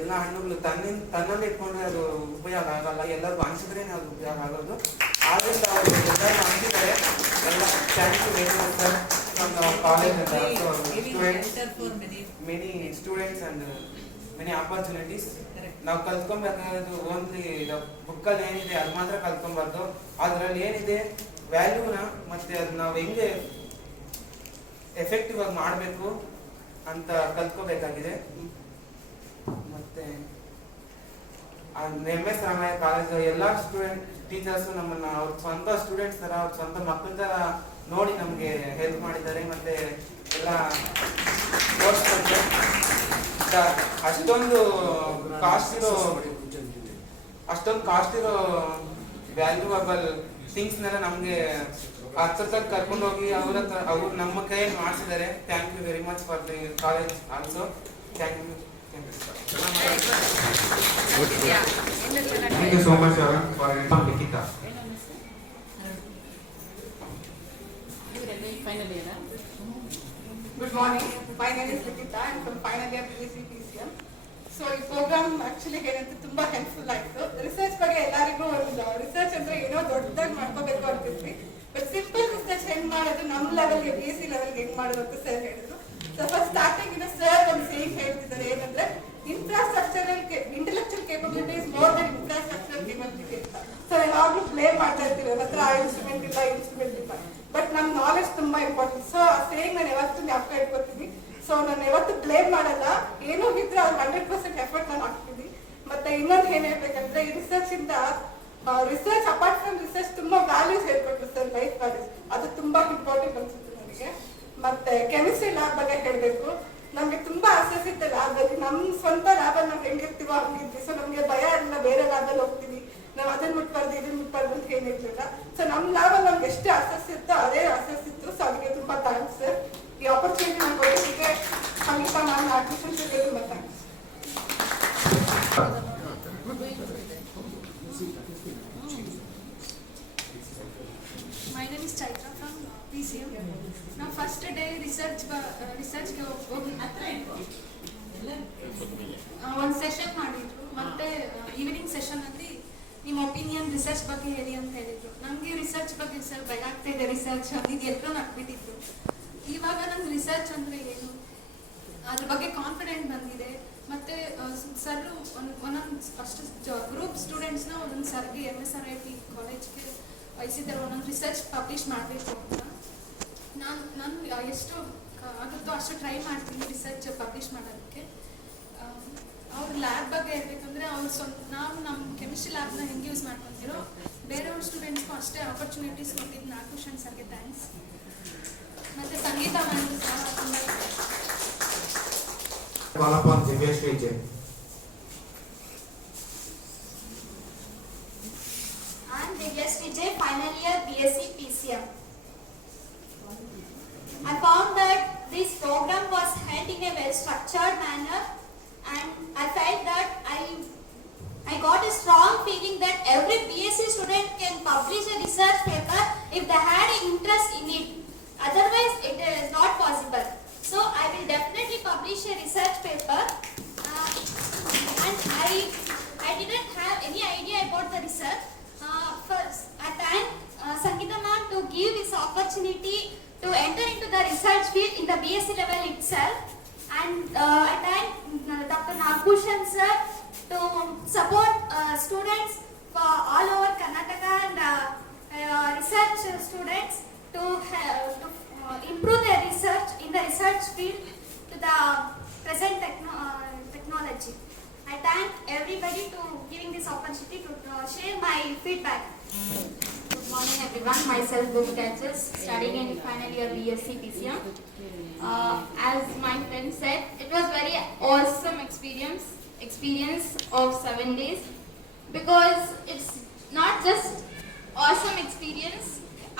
ಎಲ್ಲ ಹಣ್ಣುಗಳು ತನ್ನಲ್ಲಿ ಇಟ್ಕೊಂಡ್ರೆ ಅದು ಉಪಯೋಗ ಆಗಲ್ಲ, ಎಲ್ಲರಿಗೂ ಹಂಚಿದ್ರೇ ಅದು ಉಪಯೋಗ ಆಗೋದು. ಆದ್ರಿಂದ ಅವರು ಎಲ್ಲರೂ ಹಂಚಿದ್ದಾರೆ. ಎಲ್ಲ thank you very much sir from our college ಅಂತ. Many students and many opportunities. ನಾವು ಕಲ್ತ್ಕೊಬೇಕಾಗೋದು ಓನ್ಲಿ ಬುಕ್ಕಲ್ಲಿ ಏನಿದೆ ಅದು ಮಾತ್ರ ಕಲ್ತ್ಕೊಬಾರ್ದು, ಅದರಲ್ಲಿ ಏನಿದೆ ವ್ಯಾಲ್ಯೂನ ಮತ್ತೆ ಅದು ನಾವು ಹೆಂಗೆ ಎಫೆಕ್ಟಿವ್ ಆಗಿ ಮಾಡಬೇಕು ಅಂತ ಕಲ್ತ್ಕೋಬೇಕಾಗಿದೆ. ಮತ್ತೆ MS ರಾಮಯ್ಯ ಕಾಲೇಜ್ ಎಲ್ಲ ಟೀಚರ್ಸು ನಮ್ಮನ್ನ ಅವ್ರ ಸ್ವಂತ ಸ್ಟೂಡೆಂಟ್ಸ್ ತರ, ಅವ್ರ ಸ್ವಂತ ಮಕ್ಕಳ ತರ ನೋಡಿ ನಮ್ಗೆ ಹೆಲ್ಪ್ ಮಾಡಿದ್ದಾರೆ. ಮತ್ತೆ ಎಲ್ಲ ಅಷ್ಟೊಂದು ಕಾಸ್ಟ್ ಇರೋ ವ್ಯಾಲ್ಯೂಯಬಲ್ ಥಿಂಗ್ಸ್ನೆಲ್ಲ ನಮ್ಗೆ ಹತ್ರ ಕರ್ಕೊಂಡು ಹೋಗಿ ಅವ್ರು ನಮ್ಮ ಕೈಯಲ್ಲಿ ಮಾಡಿಸಿದ್ದಾರೆ. Thank you very much for the college also. Thank you. Thank you so much, Sharon, for Nikita. Good morning. My name is Nikita. I'm from final year BSc PCM. So ಈ program actually ಏನಂತ ತುಂಬಾ helpful ಆಯ್ತು. Research ಬಗ್ಗೆ ಎಲ್ಲರಿಗೂ ಒಂದು research ಅಂದ್ರೆ ಏನೋ ದೊಡ್ಡದಾಗಿ ಮಾಡ್ಕೋಬೇಕು ಅಂತಿದ್ವಿ, ಬಟ್ ಸಿಂಪಲ್ ರಿಸರ್ಚ್ ಹೆಂಗ್ ಮಾಡೋದು, ನಮ್ಮ ಲೆವೆಲ್ಗೆ BSc ಲೆವೆಲ್ಗೆ ಹೆಂಗ್ ಮಾಡೋದು ಅಂತ ಸರ್ ಹೇಳಿದ್ರು. ಸೊ ಫಸ್ಟ್ ಸ್ಟಾರ್ಟಿಂಗ್ ಸರ್ ಒಂದು ಸೇಮ್ ಹೇಳ್ತಿದ್ದಾರೆ, ಏನಂದ್ರೆ infrastructural intellectual capability is more than infrastructural capability ಅಂತ. ಸೊ ಯಾವಾಗಲೂ ಪ್ಲೇ ಮಾಡ್ತಾ ಇರ್ತೀವಿ, ನನ್ನ ಹತ್ರ ಆ ಇನ್ಸ್ಟ್ರೂಮೆಂಟ್ ಇಲ್ಲ, ಇನ್ಸ್ಟ್ರೂಮೆಂಟ್ ಇಲ್ಲ, ಬಟ್ ನಮ್ ನಾಲೆಜ್ ತುಂಬಾ ಇಂಪಾರ್ಟೆಂಟ್. ಸೊ ಆ ಸೇಯಿಂಗ್ ನಾನು ಯಾವತ್ತೂ ಜ್ಞಾಪಕ ಇಟ್ಕೊತೀನಿ. ಸೊ ನಾನು ಯಾವತ್ತು ಬ್ಲೇಮ್ ಮಾಡಲ್ಲ, ಏನೋ ಇದ್ರೆ ಅವ್ರು 100% ಎಫರ್ಟ್ ನಾನು ಹಾಕ್ತೀನಿ. ಮತ್ತೆ ಇನ್ನೊಂದು ಏನ್ ಹೇಳ್ಬೇಕಂದ್ರೆ, ಈ ರಿಸರ್ಚ್ ಇಂದ ರಿಸರ್ಚ್ ಅಪಾರ್ಟ್ ಫ್ರಮ್ ರಿಸರ್ಚ್ ತುಂಬಾ ವ್ಯಾಲ್ಯೂಸ್ ಹೇಳ್ಕೊಟ್ರು ಸರ್, ಲೈಫ್ ವ್ಯಾಲ್ಯೂಸ್. ಅದು ತುಂಬಾ ಇಂಪಾರ್ಟೆಂಟ್ ಅನ್ಸುತ್ತೆ ನನಗೆ. ಮತ್ತೆ ಕೆಮಿಸ್ಟ್ರಿ ಲ್ಯಾಬ್ ಬಗ್ಗೆ ಹೇಳ್ಬೇಕು, ನಮ್ಗೆ ತುಂಬಾ ಆಸಕ್ತಿ ಇತ್ತು ಲ್ಯಾಬಲ್ಲಿ. ನಮ್ ಸ್ವಂತ ಲ್ಯಾಬಲ್ಲಿ ನಾವು ಹೆಂಗಿರ್ತೀವೋ ಹಂಗಿದ್ವಿ. ಸೊ ನಮ್ಗೆ ಭಯ ಇರಲಿಲ್ಲ, ಬೇರೆ ಲ್ಯಾಬಲ್ಲಿ ಹೋಗ್ತೀವಿ, ನಾವು ಅದನ್ನ ಮುಟ್ಬಾರ್ದು ಇದನ್ನ ಮುಟ್ಬಾರ್ದು ಅಂತ ಏನಿರ್ಲಿಲ್ಲ. ಸೊ ನಮ್ ಲ್ಯಾಬಲ್ಲಿ ನಮ್ಗೆ ಎಷ್ಟು ಆಸಕ್ತಿ ಇತ್ತು ಅದೇ ಆಸಕ್ತಿ ಇತ್ತು. ಸೊ ಅದಕ್ಕೆ ತುಂಬಾ ಥ್ಯಾಂಕ್ಸ್ ಸರ್. ಈ ಆಪರ್ಚುನಿಟಿ ನಾನು ಕೊಡೋದಕ್ಕೆ ಸಂಗೀತ ಮ್ಯಾಮ್ ಅಡ್ಮಿಷನ್ ತುಂಬಾ thanks. My name is Chaitra from PCM. Now first day research ಗೆ ಹೋಗಿ ಒಂದು ಸೆಷನ್ ಮಾಡಿದ್ರು. ಮತ್ತೆ ಈವ್ನಿಂಗ್ ಸೆಷನ್ ಅಲ್ಲಿ ನಿಮ್ಮ ಒಪಿನಿಯನ್ ರಿಸರ್ಚ್ ಬಗ್ಗೆ ಹೇಳಿ ಅಂತ ಹೇಳಿದ್ರು. ನಮ್ಗೆ ರಿಸರ್ಚ್ ಬಗ್ಗೆ ಸರ್ ಭಯ ಆಗ್ತಾ ಇದೆ, ರಿಸರ್ಚ್ ಇದು ಎಲ್ಲರೂ ಹಾಕ್ಬಿಟ್ಟಿದ್ರು. ಇವಾಗ ನಂಗೆ ರಿಸರ್ಚ್ ಅಂದ್ರೆ ಏನು ಅದ್ರ ಬಗ್ಗೆ ಕಾನ್ಫಿಡೆಂಟ್ ಬಂದಿದೆ. ಮತ್ತೆ ಸರ್ ಒಂದೊಂದು ಫಸ್ಟ್ ಗ್ರೂಪ್ ಸ್ಟೂಡೆಂಟ್ಸ್ನ ಒಂದೊಂದು ಸರ್ಗೆ MSRIT ಕಾಲೇಜ್ಗೆ ವಹಿಸಿದ್ದಾರೆ, ಒಂದೊಂದು ರಿಸರ್ಚ್ ಪಬ್ಲಿಷ್ ಮಾಡಬೇಕು ಅಂತ. ನಾನು ಎಷ್ಟು ಆಗುತ್ತೋ ಅಷ್ಟು ಟ್ರೈ ಮಾಡ್ತೀನಿ ರಿಸರ್ಚ್ ಪಬ್ಲಿಷ್ ಮಾಡೋದಕ್ಕೆ. ಅವ್ರ ಲ್ಯಾಬ್ ಬಗ್ಗೆ ಹೇಳ್ಬೇಕಂದ್ರೆ ನಾವು ನಮ್ಮ ಕೆಮಿಸ್ಟ್ರಿ ಲ್ಯಾಬ್ನ ಹೆಂಗೆ ಯೂಸ್ ಮಾಡ್ಕೊತಿರೋ ಬೇರೆಯವ್ರ ಸ್ಟೂಡೆಂಟ್ಸ್ಗೂ ಅಷ್ಟೇ ಆಪರ್ಚುನಿಟೀಸ್ ಕೊಟ್ಟಿದ್ದು ನಾಗಭೂಷಣ್ ಸರ್ಗೆ ಥ್ಯಾಂಕ್ಸ್. ಮತ್ತೆ ಸಂಗೀತ ma'am Call upon Divyash Vijay. I'm Divyash Vijay, final year BSc PCM. I found that this program was held in a well structured manner, and I felt that I got a strong feeling that every BSc student can publish a research paper if they had an interest in it. Otherwise, it is not possible. So I will definitely publish a research paper, and I didn't have any idea about the research. First, I thank Sangeeta ma'am to give this opportunity to enter into the research field in the BSc level itself, and I thank Dr. Nagbhushan sir to support students for all over Karnataka and research students to improve their research in the research field to the present technology. I thank everybody to giving this opportunity to share my feedback. Good morning everyone, myself Bhumi Catches, studying in final year BSc PCM. As my friend said, it was very awesome experience of 7 days, because it's not just awesome experience.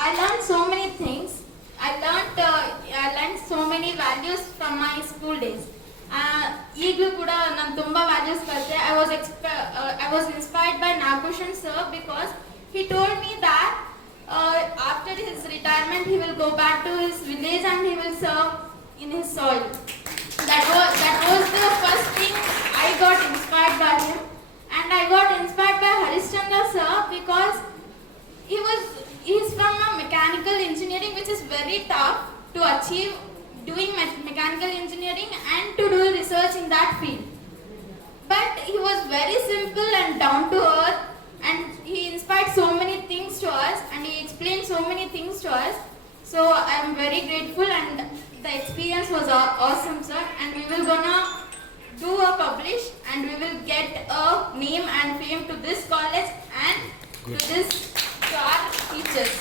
I learned so many things. I learned so many values from my school days. ಈಗಲೂ ಕೂಡ ನಾನು ತುಂಬ values ಕಲಿತೆ. I was inspired by Nagbhushan sir, because he told me that after his retirement he will go back to his village and he will serve in his soil. That was the first thing I I got inspired by him, and I got inspired by Harishchandra sir because he's from a mechanical engineering, which is very tough to achieve doing mechanical engineering and to do research in that field. But he was very simple and down to earth, and he inspired so many things to us, and he explained so many things to us. So I am very grateful, and the experience was awesome, sir. And we will gonna do a publish, and we will get a name and fame to this college and to our teachers.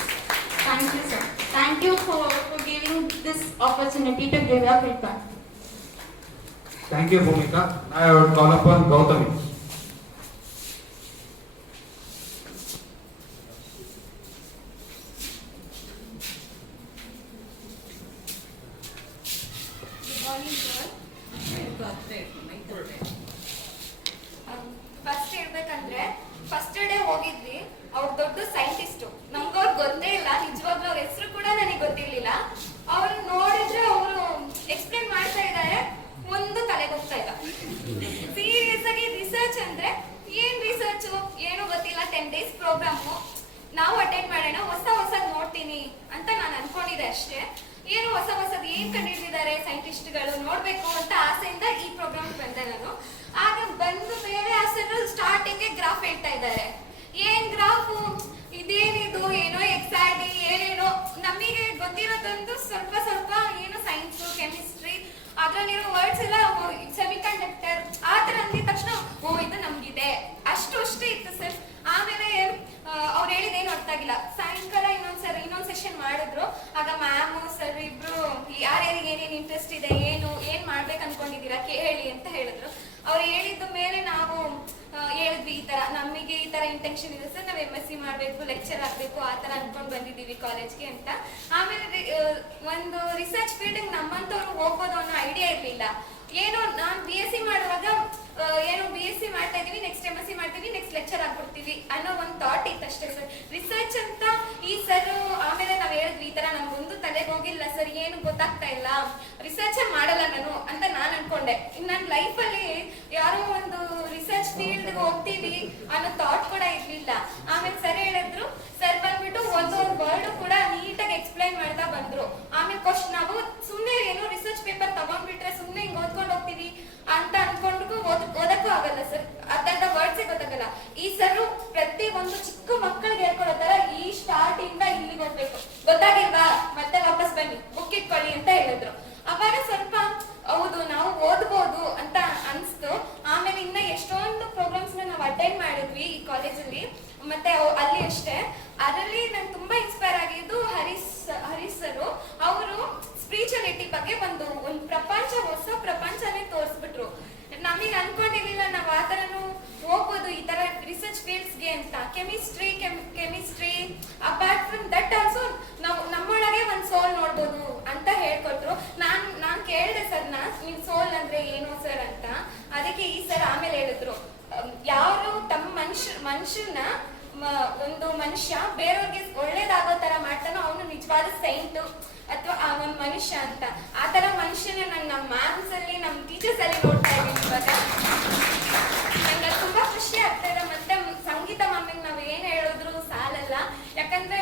Thank you, sir. Thank you for giving this opportunity to give your feedback. Thank you, Bhumika. Now I would call upon Gautami. First ಹೇಳ್ಬೇಕಂದ್ರೆ first day ಹೋಗಿದ್ವಿ. ಅವ್ರು ದೊಡ್ಡ scientist, ನಮ್ಗವ್ರು ಗೊತ್ತೇ ಇಲ್ಲ, ನಿಜವಾಗ್ಲೂ ಅವ್ರ ಹೆಸರು ಕೂಡ ನನಗೆ ಗೊತ್ತಿರ್ಲಿಲ್ಲ. ಅವ್ರು ನೋಡಿದ್ರೆ ಅವರು ಎಕ್ಸ್ಪ್ಲೇನ್ ಮಾಡ್ತಾ ಇದ್ದಾರೆ, ಒಂದು ತಲೆಗೆ ಹೋಗ್ತಾ ಇಲ್ಲ. ಸೀರಿಯಸ್ ಆಗಿ ರಿಸರ್ಚ್ ಅಂದ್ರೆ ಏನ್ ರಿಸರ್ಚ್ ಏನು ಗೊತ್ತಿಲ್ಲ. 10 days ಪ್ರೋಗ್ರಾಮು ನಾವು ಅಟೆಂಡ್ ಮಾಡೋಣ, ಹೊಸದ್ ನೋಡ್ತೀನಿ ಅಂತ ನಾನು ಅನ್ಕೊಂಡಿದ್ದೆ ಅಷ್ಟೇ. ಏನು ಹೊಸದ್ ಏನ್ ಕಂಡಿಡಿದ್ದಾರೆ ಸೈಂಟಿಸ್ಟ್ಗಳು ನೋಡ್ಬೇಕು ಅಂತ ಆಸೆಯಿಂದ ಈ ಪ್ರೋಗ್ರಾಮ್ ಬಂದೆ ನಾನು. ಆಗ ಬಂದು ಬೇರೆ ಆಸೆಗಳು ಸ್ಟಾರ್ಟಿಂಗ್ ಗ್ರಾಫ್ ಹೇಳ್ತಾ ಇದ್ದಾರೆ. ಏನ್ ಗ್ರಾಫು ಇದೇನಿದು, ಏನೋ ಎಕ್ಸಾಕ್ಟ್ಲಿ ಏನೇನೋ ನಮಗೆ ಗೊತ್ತಿರೋದೊಂದು ಸ್ವಲ್ಪ ಏನು ಸೈನ್ಸು ಕೆಮಿಸ್ಟ್ರಿ ಅದ್ರಲ್ಲಿರೋ ವರ್ಡ್ಸ್ ಎಲ್ಲ ಸೆಮಿಕಂಡಕ್ಟರ್ ಆ ತರ ಅಂದಿದ ತಕ್ಷಣ ಇದು ನಮ್ಗಿದೆ ಅಷ್ಟೇ ಇತ್ತು ಸರ್. ಆಮೇಲೆ ಅವ್ರು ಹೇಳಿದೇನು ಅರ್ಥ ಆಗಿಲ್ಲ. ಸಾಯಂಕಾಲ ಇನ್ನೊಂದ್ ಸೆಷನ್ ಮಾಡಿದ್ರು. ಆಗ ಮ್ಯಾಮ್ ಸರ್ ಇಬ್ರು ಯಾರ್ಯಾರಿಗೆ ಏನೇನು ಇಂಟ್ರೆಸ್ಟ್ ಇದೆ, ಏನ್ ಮಾಡ್ಬೇಕು ಅನ್ಕೊಂಡಿದೀರಾ ಕೇಳಿ ಅಂತ ಹೇಳಿದ್ರು. ಅವ್ರು ಹೇಳಿದ ಮೇಲೆ ನಾವು ಹೇಳಿದ್ವಿ, ಈ ತರ ನಮಗೆ ಈ ತರ ಇಂಟೆನ್ಷನ್ ಇದೆ ಸರ್, ನಾವು MSc ಮಾಡ್ಬೇಕು, ಲೆಕ್ಚರ್ ಆಗ್ಬೇಕು ಆ ತರ ಅನ್ಕೊಂಡ್ ಬಂದಿದೀವಿ ಕಾಲೇಜ್ಗೆ ಅಂತ. ಆಮೇಲೆ ಒಂದು ರಿಸರ್ಚ್ ಫೀಲ್ಡ್ ನಮ್ಮಂತವ್ರು ಹೋಗ್ಬೋದು ಅನ್ನೋ ಐಡಿಯಾ ಇರ್ಲಿಲ್ಲ. ಏನೋ ನಾನ್ BSc ಮಾಡುವಾಗ BSc ಮಾಡ್ತಾ ಇದೀವಿ, ನೆಕ್ಸ್ಟ್ MSc ಮಾಡ್ತೀವಿ, ನೆಕ್ಸ್ಟ್ ಲೆಕ್ಚರ್ ಆಗ್ಬಿಡ್ತೀವಿ ಅನ್ನೋ ಒಂದು ಥಾಟ್ ಇತ್ತು ಅಷ್ಟೇ ಸರ್. ರಿಸರ್ಚ್ ಅಂತ ಈ ಸರ್ ಆಮೇಲೆ ನಾವ್ ಹೇಳಿದ್ವಿ, ಈ ತರ ನನ್ಗೊಂದು ತಲೆಗೆ ಹೋಗಿಲ್ಲ ಸರ್, ಏನು ಗೊತ್ತಾಗ್ತಾ ಇಲ್ಲ, ರಿಸರ್ಚ್ ಮಾಡಲ್ಲ ನಾನು ಅಂತ ನಾನ್ ಅನ್ಕೊಂಡೆ. ನನ್ನ ಲೈಫಲ್ಲಿ ಯಾರೋ ಒಂದು ರಿಸರ್ಚ್ ಫೀಲ್ಡ್ ಹೋಗ್ತೀವಿ ಅನ್ನೋ ಥಾಟ್ ಕೂಡ ಇರ್ಲಿಲ್ಲ. ಆಮೇಲೆ ಸರ್ ಹೇಳಿದ್ರು, ಸರ್ ಬಂದ್ಬಿಟ್ಟು ಒಂದೊಂದು ವರ್ಡ್ ಕೂಡ ನೀಟಾಗಿ ಎಕ್ಸ್ಪ್ಲೈನ್ ಮಾಡ್ತಾ ಬಂದ್ರು. ಆಮೇಲೆ ನಾವು ಸುಮ್ಮನೆ ಏನೋ ರಿಸರ್ಚ್ ಪೇಪರ್ ತಗೊಂಡ್ಬಿಟ್ರೆ ಸುಮ್ಮನೆ ಹಿಂಗ್ ಓದ್ಕೊಂಡು ಹೋಗ್ತೀವಿ ಅಂತ ಅನ್ಕೊಂಡು ಓದಕ್ಕೂ ಆಗಲ್ಲ ಸರ್, ಅರ್ಧ ವರ್ಡ್ಸೇ ಗೊತ್ತಾಗಲ್ಲ. ಈ ಸರ್ ಪ್ರತಿ ಒಂದು ಚಿಕ್ಕ ಮಕ್ಕಳಿಗೆ ಹೇಳ್ಕೊಡೋ ತರ ಈ ಸ್ಟಾರ್ಟ್ ಇಂದ ಇಲ್ಲಿಗೆ ಹೋಗ್ಬೇಕು, ಗೊತ್ತಾಗಿಲ್ವಾ ಮತ್ತೆ ವಾಪಸ್ ಬನ್ನಿ ಬುಕ್ ಇಟ್ಕೊಳ್ಳಿ ಅಂತ ಹೇಳಿದ್ರು. ಅವಾಗ ಸ್ವಲ್ಪ ಹೌದು ನಾವು ಓದ್ಬೋದು ಅಂತ ಅನ್ಸ್ತು. ಆಮೇಲೆ ಇನ್ನ ಎಷ್ಟೊಂದು ಪ್ರೋಗ್ರಾಮ್ಸ್ ನಾವು ಅಟೆಂಡ್ ಮಾಡಿದ್ವಿ ಈ ಕಾಲೇಜಲ್ಲಿ, ಮತ್ತೆ ಅಲ್ಲಿ ಅಷ್ಟೇ. ಅದರಲ್ಲಿ ನಾನು ತುಂಬಾ ಇನ್ಸ್ಪೈರ್ ಆಗಿದ್ದು ಹರೀಶ್ ಸರ್. ಅವರು ಸ್ಪಿರಿಚುಯಾಲಿಟಿ ಬಗ್ಗೆ ಒಂದು ಹೊಸ ಪ್ರಪಂಚನೇ ತೋರಿಸ್ಬಿಟ್ರು. ನಮಗೆ ಅನ್ಕೊಂಡಿರ್ಲಿಲ್ಲ ನಾವು ಆ ತರನು ಹೋಗ್ಬೋದು ಈ ತರ ರಿಸರ್ಚ್ ಫೀಲ್ಡ್ಸ್ಗೆ ಅಂತ. Chemistry apart from that also ನಾವು ನಮ್ಮೊಳಗೆ ಒಂದು ಸೋಲ್ ನೋಡ್ಬೋದು ಅಂತ ಹೇಳ್ಕೊಟ್ರು. ನಾನ್ ಕೇಳಿದೆ ಸರ್ನ, ನಿಮ್ ಸೋಲ್ ಅಂದ್ರೆ ಏನು ಸರ್ ಅಂತ. ಅದಕ್ಕೆ ಈ ಸರ್ ಆಮೇಲೆ ಹೇಳಿದ್ರು, ಯಾರು ತಮ್ಮ ಮನುಷ್ಯನ ಒಂದು ಮನುಷ್ಯ ಬೇರೆಯವ್ರಿಗೆ ಒಳ್ಳೇದಾಗೋ ತರ ಮಾಡ್ತಾನೋ ಅವನು ನಿಜವಾದ ಸೈಂಟ್ ಅಥವಾ ಆ ಒಂದು ಮನುಷ್ಯ ಅಂತ. ಆ ತರ ಮನುಷ್ಯನ ನಾನು ನಮ್ಮ ಮ್ಯಾಮ್ಸ್ ಅಲ್ಲಿ ನಮ್ಮ ಟೀಚರ್ಸ್ ಅಲ್ಲಿ ನೋಡ್ತಾ ಇದ್ದೀನಿ ಇವಾಗ. ನಂಗೆ ತುಂಬಾ ಖುಷಿ ಆಗ್ತಾ ಇದೆ. ಮತ್ತೆ ಸಂಗೀತ ಮ್ಯಾಮಿಗೆ ನಾವ್ ಏನ್ ಹೇಳಿದ್ರು ಸಾಲಲ್ಲ. ಯಾಕಂದ್ರೆ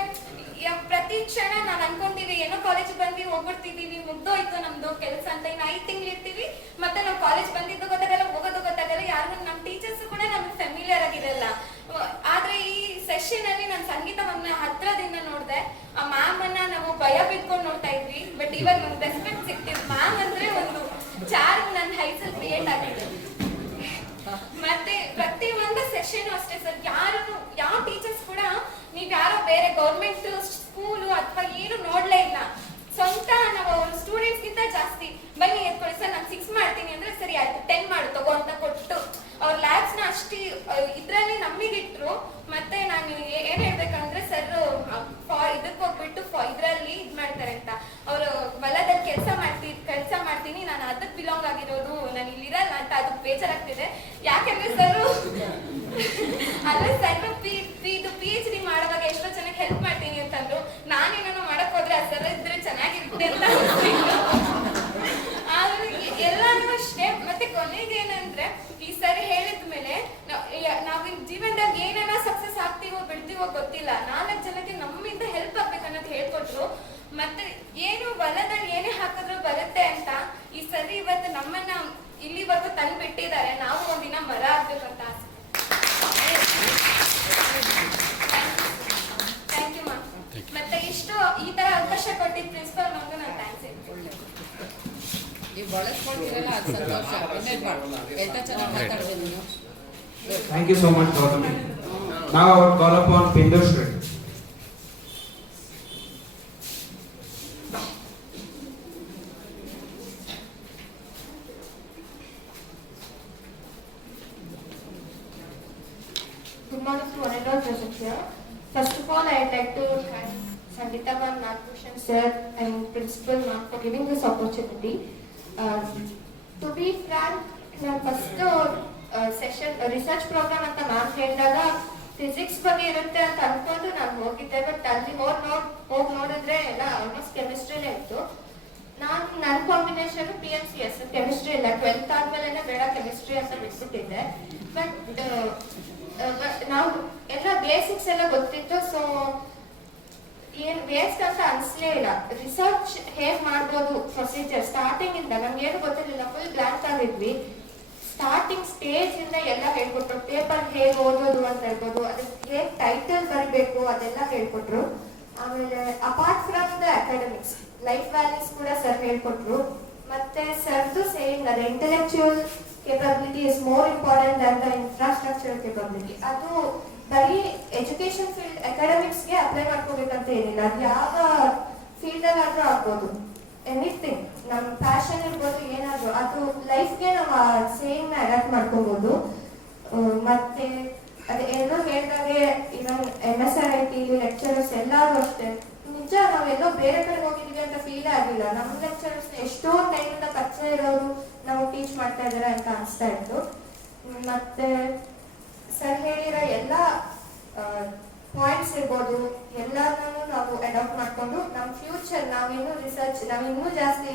ಪ್ರತಿ ಕ್ಷಣ ನಾವ್ ಅನ್ಕೊಂತೀವಿ ಏನೋ ಕಾಲೇಜ್ ಬಂದ್ವಿ ಹೋಗ್ಬಿಡ್ತಿದೀವಿ, ಮುಗ್ದೋಯ್ತು ನಮ್ದು ಕೆಲಸ ಅಂತ. ಇನ್ನು 5 ತಿಂಗಳು ಇರ್ತೀವಿ, ಮತ್ತೆ ನಾವು ಕಾಲೇಜ್ ಬಂದಿದ್ದು ಗೊತ್ತಾಗಲ್ಲ, ಹೋಗೋದು ಗೊತ್ತಾಗಲ್ಲ, ಯಾರಿಗೂ ನಮ್ಮ ಟೀಚರ್ಸ್ ಕೂಡ ನಮ್ಗೆ ಫೆಮಿಲಿಯರ್ ಆಗಿರಲ್ಲ. ಆದ್ರೆ ಈ ಸೆಷನ್ ಅಲ್ಲಿ ನಾನು ಸಂಗೀತ ಮ್ಯಾಮ್ನ ಹತ್ರದಿಂದ ನೋಡ್ದೆ. ಆ ಮ್ಯಾಮ್ ಅನ್ನ ನಾವು ಭಯ ಬಿಟ್ಕೊಂಡು ನೋಡ್ತಾ ಇದ್ವಿ, ಬಟ್ ಇವಾಗ ನಮ್ಗೆ ರೆಸ್ಪೆಕ್ಟ್ ಸಿಗ್ತಿದ್. ಮ್ಯಾಮ್ ಅಂದ್ರೆ ಒಂದು ಚಾರ್ಮ್ ನನ್ನ ಹೈಸಲ್ಲಿ ಕ್ರಿಯೇಟ್ ಆಗಿದೆ. ಮತ್ತೆ ಪ್ರತಿ ಒಂದು ಸೆಷನ್ ಅಷ್ಟೇ ಸರ್, ಯಾವ ಟೀಚರ್ಸ್ ಕೂಡ ನೀವ್ ಯಾರೋ ಬೇರೆ ಗೌರ್ಮೆಂಟ್ ಸ್ಕೂಲು ಅಥವಾ ಏನು ನೋಡ್ಲೇ ಇಲ್ಲ. ಸ್ವಂತ ನಾವು ಅವ್ರ ಸ್ಟೂಡೆಂಟ್ಸ್ ಗಿಂತ ಜಾಸ್ತಿ ಬನ್ನಿ ಎತ್ಕೊಳ್ಳಿ ಸರ್, ನಾನು 6 ಮಾಡ್ತೀನಿ ಅಂದ್ರೆ ಸರಿ ಆಯ್ತು 10 ಮಾಡು ತಗೋ ಅಂತ ಕೊಟ್ಟು ಅವ್ರ ಲ್ಯಾಬ್ಸ್ ನ ಅಷ್ಟಿ ಇದ್ರಲ್ಲಿ ನಮಗಿಟ್ರು. ಮತ್ತೆ ನಾನು ಏನ್ ಹೇಳ್ಬೇಕಂದ್ರೆ ಸರ್ ಇದಕ್ಕೆ ಹೋಗ್ಬಿಟ್ಟು ಇದ್ರಲ್ಲಿ ಇದ್ ಮಾಡ್ತಾರೆ ಅಂತ, ಅವರು ಹೊಲದಲ್ಲಿ ಕೆಲಸ ಮಾಡ್ತೀನಿ ನಾನು ಅದಕ್ಕೆ ಬಿಲಾಂಗ್ ಆಗಿರೋದು, ನಾನು ಇಲ್ಲಿರಲ್ಲ ಅಂತ ಅದಕ್ಕೆ ಬೇಜಾರಾಗ್ತಿದೆ. ಯಾಕಂದ್ರೆ ಸರ್ ಅಲ್ಲೇ ಸರ್ PhD ಮಾಡುವಾಗ ಎಷ್ಟೋ ಚೆನ್ನಾಗಿ ಹೆಲ್ಪ್ ಮಾಡ್ತೀನಿ ಅಂತಂದ್ರು. ನಾನೇನೋ ಮಾಡಕ್ ಹೋದ್ರೆ ಆ ಸರ್ ಇದ್ರೆ ಚೆನ್ನಾಗಿರುತ್ತೆ ಅಂತ ಎಲ್ಲಾನು ಅಷ್ಟೇ. ಮತ್ತೆ ಕೊನೆಗೆ ಏನಂದ್ರೆ ಈ ಏನು ಹೊಲದಲ್ಲಿ ಏನೇ ಹಾಕಿದ್ರು ಬರುತ್ತೆ ಅಂತ ಈ ಸರಿ ಇವತ್ತು ನಮ್ಮನ್ನ ಇಲ್ಲಿವರೆಗೂ ತಂದು ಬಿಟ್ಟಿದ್ದಾರೆ. ನಾವು ಒಂದಿನ ಮರ ಆಗ್ಬೇಕಂತ ಆಸೆ. Thank you ma'am. ಮತ್ತೆ ಇಷ್ಟು ಈ ತರ ಅವಕಾಶ ಕೊಟ್ಟಿದ್ದ ಪ್ರಿನ್ಸಿಪಲ್ ಮ್ಯಾಮ್ಗೆ ನಾನು ಥ್ಯಾಂಕ್ಸ್ ಹೇಳ್ತೀನಿ. ನೀವು ಬಳಸ್ಕೊಳ್ತೀರಲ್ಲ ಅದು ಸಂತೋಷ. ಇನ್ನೇನು ಮಾಡು, ఎంత ಚೆನ್ನಾಗಿ ಮಾತಾಡ್ತೀನಿ ನೀನು. Thank you so much, Gautami. Now I would call upon Pindushri. Good morning to one and all present here. First of all, I'd like to thank Sangeeta ma'am, Nagbhushan sir, and Principal ma'am for giving this opportunity. To be frank, ನನ್ನ first session research program ಅಂತ ma'am ಹೇಳಿದಾಗ physics ಬಗ್ಗೆ ಇರುತ್ತೆ ಅಂತ ಅನ್ಕೊಂಡು ನಾನು ಹೋಗಿದ್ದೆ. But ಅಲ್ಲಿ ಹೋಗಿ ನೋಡಿದ್ರೆ ಎಲ್ಲ ಆಲ್ಮೋಸ್ಟ್ ಕೆಮಿಸ್ಟ್ರಿನೇ ಇತ್ತು. ನನ್ನ ಕಾಂಬಿನೇಷನ್ PMCS ಕೆಮಿಸ್ಟ್ರಿ ಇಲ್ಲ. 12th ಆದ್ಮೇಲೆ ಬೇಡ ಕೆಮಿಸ್ಟ್ರಿ ಅಂತ ಬಿಟ್ಬಿಟ್ಟಿದ್ದೆ. ಬಟ್ ನಾವು ಎಲ್ಲ ಬೇಸಿಕ್ಸ್ ಎಲ್ಲ ಗೊತ್ತಿತ್ತು. ಸೊ ಏನು ವೇಸ್ಟ್ ಅಂತ ಅನ್ಸ್ಲೇ ಇಲ್ಲ. ರಿಸರ್ಚ್ ಹೇಗ್ ಮಾಡ್ಬೋದು ಪ್ರೊಸೀಜರ್ ಸ್ಟಾರ್ಟಿಂಗ್ ಇಂದ ನಮ್ಗೆ ಏನು ಗೊತ್ತಿರಲಿಲ್ಲ. ಫುಲ್ ಬ್ಲಾಂಕ್ ಆಗಿದ್ವಿ. ಸ್ಟಾರ್ಟಿಂಗ್ ಸ್ಟೇಜ್ ಇಂದ ಎಲ್ಲ ಹೇಳ್ಕೊಟ್ರು. ಪೇಪರ್ ಹೇಗೆ ಓದೋದು ಅಂತ ಹೇಳ್ಬೋದು, ಅದಕ್ಕೆ ಹೇಗೆ ಟೈಟಲ್ ಬರಬೇಕು ಅದೆಲ್ಲ ಹೇಳ್ಕೊಟ್ರು. ಆಮೇಲೆ apart from the academics life values ಕೂಡ ಸರ್ ಹೇಳ್ಕೊಟ್ರು. ಮತ್ತೆ ಸರ್ದು ಸೇಯಿಂಗ್ ಅದೇ intellectual capability is more important Dhan the infrastructure capability. ಅದು ಬರೀ ಎಜುಕೇಶನ್ ಫೀಲ್ಡ್ ಅಕಾಡೆಮಿಕ್ಸ್ಗೆ ಅಪ್ಲೈ ಮಾಡ್ಕೋಬೇಕಂತ ಏನಿಲ್ಲ. ಅದು ಯಾವ ಫೀಲ್ಡಲ್ಲಾದ್ರೂ ಆಗ್ಬೋದು. ಎನಿಥಿಂಗ್ ನಮ್ಮ ಪ್ಯಾಷನ್ ಇರ್ಬೋದು ಏನಾದ್ರು ಅದು ಲೈಫ್ಗೆ ನಾವು ಸೇಮ್ ಅಡಾಪ್ಟ್ ಮಾಡ್ಕೋಬಹುದು. ಮತ್ತೆ ಅದೇ ಎಲ್ಲರೂ ಹೇಳಿದಾಗೆ ಇವನ್ MSRIT ಲೆಕ್ಚರರ್ಸ್ ಎಲ್ಲರೂ ಅಷ್ಟೇ ನಿಜ ನಾವೆಲ್ಲೋ ಬೇರೆ ಕಡೆ ಹೋಗಿದೀವಿ ಅಂತ ಫೀಲ್ ಆಗಿಲ್ಲ. ನಮ್ಮ ಲೆಕ್ಚರರ್ಸ್ ಎಷ್ಟೋ ಟೈಮಿಂದ ಪರಿಚಯ ಇರೋರು ನಾವು ಟೀಚ್ ಮಾಡ್ತಾ ಇದ್ದಾರೆ ಅಂತ ಅನಿಸ್ತಾ ಇತ್ತು. ಮತ್ತೆ ಸರ್ ಹೇಳಿರೋ ಎಲ್ಲ ಪಾಯಿಂಟ್ಸ್ ಇರ್ಬೋದು ಎಲ್ಲಾನು ನಾವು ಅಡಾಪ್ಟ್ ಮಾಡ್ಕೊಂಡು ನಮ್ಮ ಫ್ಯೂಚರ್ ನಾವಿನ್ನೂ ಜಾಸ್ತಿ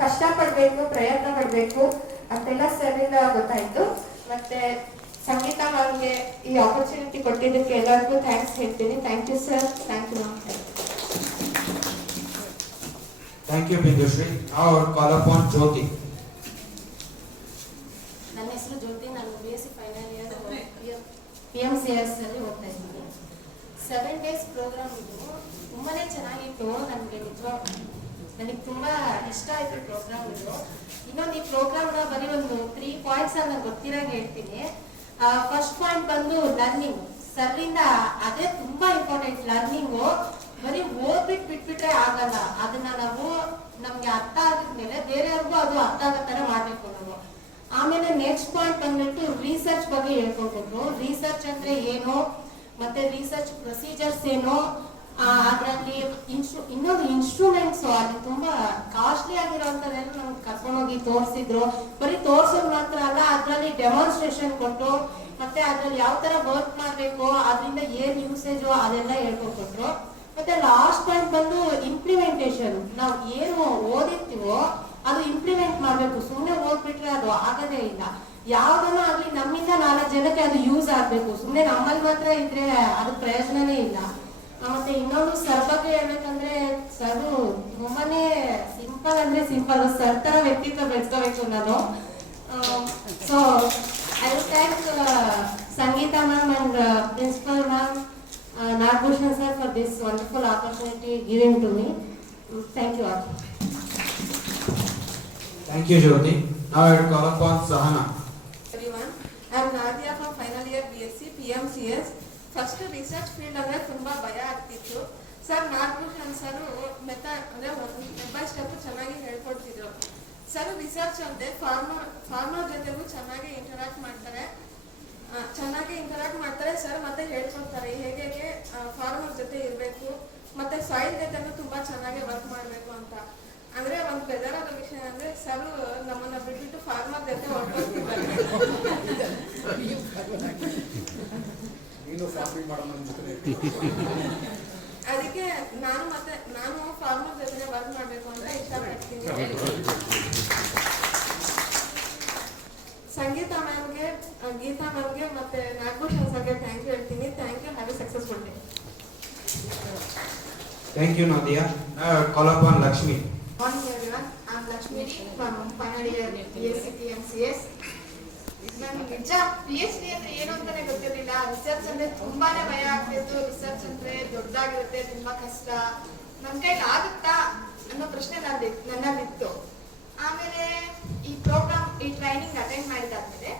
ಕಷ್ಟಪಡಬೇಕು, ಪ್ರಯತ್ನ ಪಡಬೇಕು ಅಂತೆಲ್ಲ ಸರಿಂದ ಗೊತ್ತಾಯ್ತು. ಮತ್ತೆ ಸಂಗೀತಾ ಮ್ಯಾಮ್ಗೆ ಈ ಆಪರ್ಚುನಿಟಿ ಕೊಟ್ಟಿದ್ದಕ್ಕೆ ಎಲ್ಲರಿಗೂ ಥ್ಯಾಂಕ್ಸ್ ಹೇಳ್ತೀನಿ. Thank you sir, thank you ma'am. Thank you, Pindushri. Now I would call upon Jyoti. ನನ್ನ ಹೆಸರು ಜ್ಯೋತಿ. ನಾನು BSc ಫೈನಲ್ ಇಯರ್ PMCS ಅಲ್ಲಿ ಹೋಗ್ತಾ ಇದ್ದೀನಿ. 7 days ಪ್ರೋಗ್ರಾಮ್ ಇದು ತುಂಬಾ ಚೆನ್ನಾಗಿತ್ತು. ನನಗೆ ತುಂಬ ಇಷ್ಟ ಆಯಿತು ಪ್ರೋಗ್ರಾಮ್ ಇದು. ಇನ್ನೊಂದು ಈ ಪ್ರೋಗ್ರಾಮ್ನ ಬರೀ ಒಂದು 3 ಪಾಯಿಂಟ್ಸ್ ನಾನು ಗೊತ್ತಿರಾಗ ಹೇಳ್ತೀನಿ. ಫಸ್ಟ್ ಪಾಯಿಂಟ್ ಬಂದು ಲರ್ನಿಂಗ್. ಸರ್ರಿಂದ ಅದೇ ತುಂಬಾ ಇಂಪಾರ್ಟೆಂಟ್. ಲರ್ನಿಂಗು ಬರೀ ಬಿಟ್ಬಿಟ್ರೆ ಆಗಲ್ಲ. ಅದನ್ನ ನಾವು ನಮ್ಗೆ ಅರ್ಥ ಆಗಿದ್ಮೇಲೆ ಬೇರೆಯವ್ರಿಗೂ ಅದು ಅರ್ಥ ಆಗೋ ಥರ ಮಾಡಬೇಕು ನಾವು. ಆಮೇಲೆ ನೆಕ್ಸ್ಟ್ ಪಾಯಿಂಟ್ ಬಂದ್ಬಿಟ್ಟು ರಿಸರ್ಚ್ ಬಗ್ಗೆ ಹೇಳ್ಕೊಟ್ರು. ರಿಸರ್ಚ್ ಅಂದ್ರೆ ಏನು, ಮತ್ತೆ ರಿಸರ್ಚ್ ಪ್ರೊಸೀಜರ್ಸ್ ಏನು, ಅದರಲ್ಲಿ ಇನ್ನೊಂದು ಇನ್ಸ್ಟ್ರೂಮೆಂಟ್ಸ್ ಅಲ್ಲಿ ತುಂಬಾ ಕಾಸ್ಟ್ಲಿ ಆಗಿರೋಂಥದ್ದೆಲ್ಲ ನಮ್ಗೆ ಕರ್ಕೊಂಡೋಗಿ ತೋರಿಸಿದ್ರು. ಬರೀ ತೋರ್ಸೋದು ಮಾತ್ರ ಅಲ್ಲ, ಅದರಲ್ಲಿ ಡೆಮಾನ್ಸ್ಟ್ರೇಷನ್ ಕೊಟ್ಟು ಮತ್ತೆ ಅದ್ರಲ್ಲಿ ಯಾವ ತರ ವರ್ಕ್ ಮಾಡ್ಬೇಕು, ಅದರಿಂದ ಏನ್ ಯೂಸೇಜು ಅದೆಲ್ಲ ಹೇಳ್ಕೊಟ್ರು. ಮತ್ತೆ ಲಾಸ್ಟ್ ಪಾಯಿಂಟ್ ಬಂದು ಇಂಪ್ಲಿಮೆಂಟೇಷನ್. ನಾವು ಏನು ಓದಿರ್ತೀವೋ ಅದು ಇಂಪ್ಲಿಮೆಂಟ್ ಮಾಡ್ಬೇಕು. ಸುಮ್ಮನೆ ಓದ್ಬಿಟ್ರೆ ಅದು ಆಗದೇ ಇಲ್ಲ. ಯಾವ್ದನ್ನ ಆಗ್ಲಿ ನಮ್ಮಿಂದ 4 ಜನಕ್ಕೆ ಅದು ಯೂಸ್ ಆಗ್ಬೇಕು. ಸುಮ್ಮನೆ ನಮ್ಮಲ್ಲಿ ಮಾತ್ರ ಇದ್ರೆ ಅದು ಪ್ರಯೋಜನನೇ ಇಲ್ಲ. ಮತ್ತೆ ಇನ್ನೊಂದು ಸರ್ ಬಗ್ಗೆ ಹೇಳ್ಬೇಕಂದ್ರೆ ಸರ್ ತುಂಬಾನೇ ಸಿಂಪಲ್ ಅಂದ್ರೆ ಸಿಂಪಲ್. ಸರ್ ತರ ವ್ಯಕ್ತಿತ್ವ ಬೆಳೆಸ್ಕೋಬೇಕು ನಾನು. So I will thank Sangeetha ma'am and principal ma'am Nagbhushan sir for this wonderful opportunity given to me. Thank you all. Thank you, Jyoti. Now I would call upon Sahana. Everyone, I am Nadia from final year BSc PMCS. First research field ಅಂದ್ರೆ ತುಂಬಾ ಭಯ ಆಗ್ತಿತ್ತು. Sir Nagabhushan sir method ಅಂದ್ರೆ step by step ಚೆನ್ನಾಗಿ ಹೇಳ್ಕೊಡ್ತಿದ್ರು. Sir research ಅಂದ್ರೆ farmer ಜೊತೆಗೂ ಚೆನ್ನಾಗಿ interact ಮಾಡ್ತಾರೆ. ಸರ್ ಮತ್ತೆ ಹೇಳ್ಕೊಡ್ತಾರೆ ಹೇಗೆ ಫಾರ್ಮರ್ ಜೊತೆ ಇರಬೇಕು, ಮತ್ತೆ ಸಾಯಿಲ್ ಜೊತೆನೂ ತುಂಬಾ ಚೆನ್ನಾಗಿ ವರ್ಕ್ ಮಾಡಬೇಕು ಅಂತ. ಅಂದ್ರೆ ಒಂದು ಬೇಜಾರಾದ ವಿಷಯ ಅಂದ್ರೆ ಸರ್ ನಮ್ಮನ್ನ ಬಿಟ್ಬಿಟ್ಟು ಫಾರ್ಮರ್ ಜೊತೆ ಹೊರಟೋಗ್ತಿದ್ದಾರೆ. ಅದಕ್ಕೆ ನಾನು ಫಾರ್ಮರ್ ಜೊತೆ ವರ್ಕ್ ಮಾಡಬೇಕು ಅಂತ ಇಷ್ಟಪಡ್ತೀನಿ. ಸಂಗೀತಾ ಮ್ಯಾಮ್ಗೆ, ಗೀತಾ ಮ್ಯಾಮ್ಗೆ ಮತ್ತೆ ನಾಗಭೂಷಣ್ ಸರ್ಗೆ ಥ್ಯಾಂಕ್ ಯು ಹೇಳ್ತೀನಿ. Thank you. Have a successful day. Thank you, Nadia. Now I would call upon Lakshmi. Morning everyone, I'm Lakshmi from final year BSc PMCS. ನನಗೆ ನಿಜ PhD ಅಂದ್ರೆ ಏನು ಅಂತಾನೆ ಗೊತ್ತಿರಲಿಲ್ಲ. ರಿಸರ್ಚ್ ಅಂದ್ರೆ ತುಂಬಾನೇ ಭಯ ಆಗ್ತಿತ್ತು. ರಿಸರ್ಚ್ ಅಂದ್ರೆ ದೊಡ್ಡದಾಗಿರುತ್ತೆ, ತುಂಬಾ ಕಷ್ಟ, ನನ್ನ ಕೈಲಿ ಆಗುತ್ತಾ ಅನ್ನೋ ಪ್ರಶ್ನೆ ನನ್ನಲ್ಲಿತ್ತು. ಆಮೇಲೆ ಈ ಪ್ರೋಗ್ರಾಮ್, ಈ ಟ್ರೈನಿಂಗ್ ಅಟೆಂಡ್ ಮಾಡಿದಾದ್ಮೇಲೆ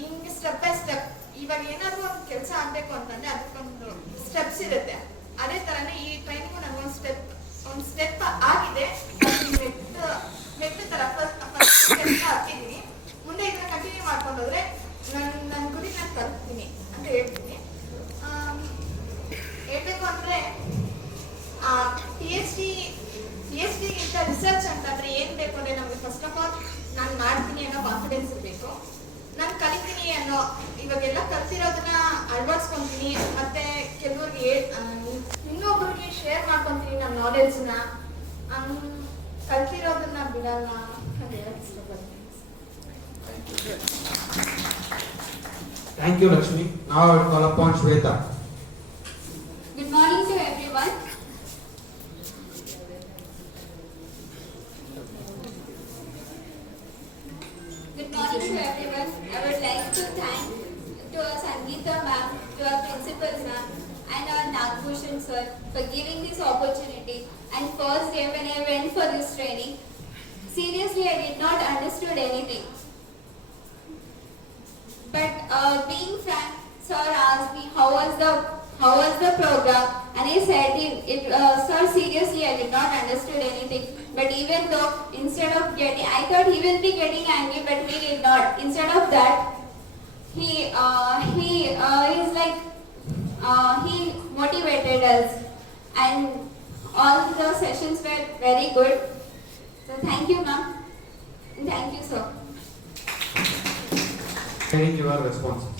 ಹಿಂಗೆ ಸ್ಟೆಪ್ ಬೈ ಸ್ಟೆಪ್, ಇವಾಗ ಏನಾದ್ರು ಒಂದು ಕೆಲಸ ಆಗ್ಬೇಕು ಅಂತಂದ್ರೆ ಅದಕ್ಕೊಂದು ಸ್ಟೆಪ್ಸ್ ಇರುತ್ತೆ. ಅದೇ ತರನೇ ಈ ಟ್ರೈನಿಂಗು ನನಗೊಂದು ಸ್ಟೆಪ್ ಆಗಿದೆ. ಮೆಟ್ಟ ತರ ಫಸ್ಟ್ ಹಾಕಿದ್ದೀನಿ. ಮುಂದೆ ಇದನ್ನ ಕಂಟಿನ್ಯೂ ಮಾಡ್ಕೊಂಡು ಹೋದ್ರೆ ನನ್ನ ಗುರಿ ನಾನು ತಲುಪ್ತೀನಿ ಅಂತ ಹೇಳ್ತೀನಿ. ಹೇಳ್ಬೇಕು ಅಂದ್ರೆ PhD-ಗಿಂತ ರಿಸರ್ಚ್ ಅಂತಂದ್ರೆ ಏನ್ ಬೇಕು ಅಂದ್ರೆ ನಮ್ಗೆ ಫಸ್ಟ್ ಆಫ್ ಆಲ್ ನಾನು ಮಾಡ್ತೀನಿ ಅನ್ನೋ ಕಾನ್ಫಿಡೆನ್ಸ್ ಇರಬೇಕು. ನಾನು ಕಲಿತೀನಿ ಅನ್ನೋ, ಇವಾಗೆಲ್ಲ ಕಲ್ತಿರೋದನ್ನ ಅಳವಡಿಸ್ಕೊಂತೀನಿ, ಮತ್ತೆ ಕೆಲವ್ರಿಗೆ ಇನ್ನೊಬ್ರಿಗೆ ಶೇರ್ ಮಾಡ್ಕೊಂತೀನಿ ನನ್ನ ನಾಲೆಡ್ಜ್ನ, ಕಲ್ತಿರೋದನ್ನ ಬಿಡಲ್ಲ ಅಂತ ಹೇಳಕ್ ಇಷ್ಟಪಡ್ತೀನಿ. Thank you, Lakshmi. Now I would call upon Shweta. Good morning to everyone. Good morning to everyone. I would like to thank to our Sangeeta ma'am, to our principal ma'am, and our Nagbhushan sir for giving this opportunity. And first day when I went for this training, seriously I did not understood anything. But being frank, sir asked me how was the program, and I said, sir, seriously I did not understood anything. But even though instead of getting, I thought he will be getting angry, but he did not. Instead of that, he is like he motivated us, and all the sessions were very good. So thank you, ma'am, and thank you, sir. Hearing your responses.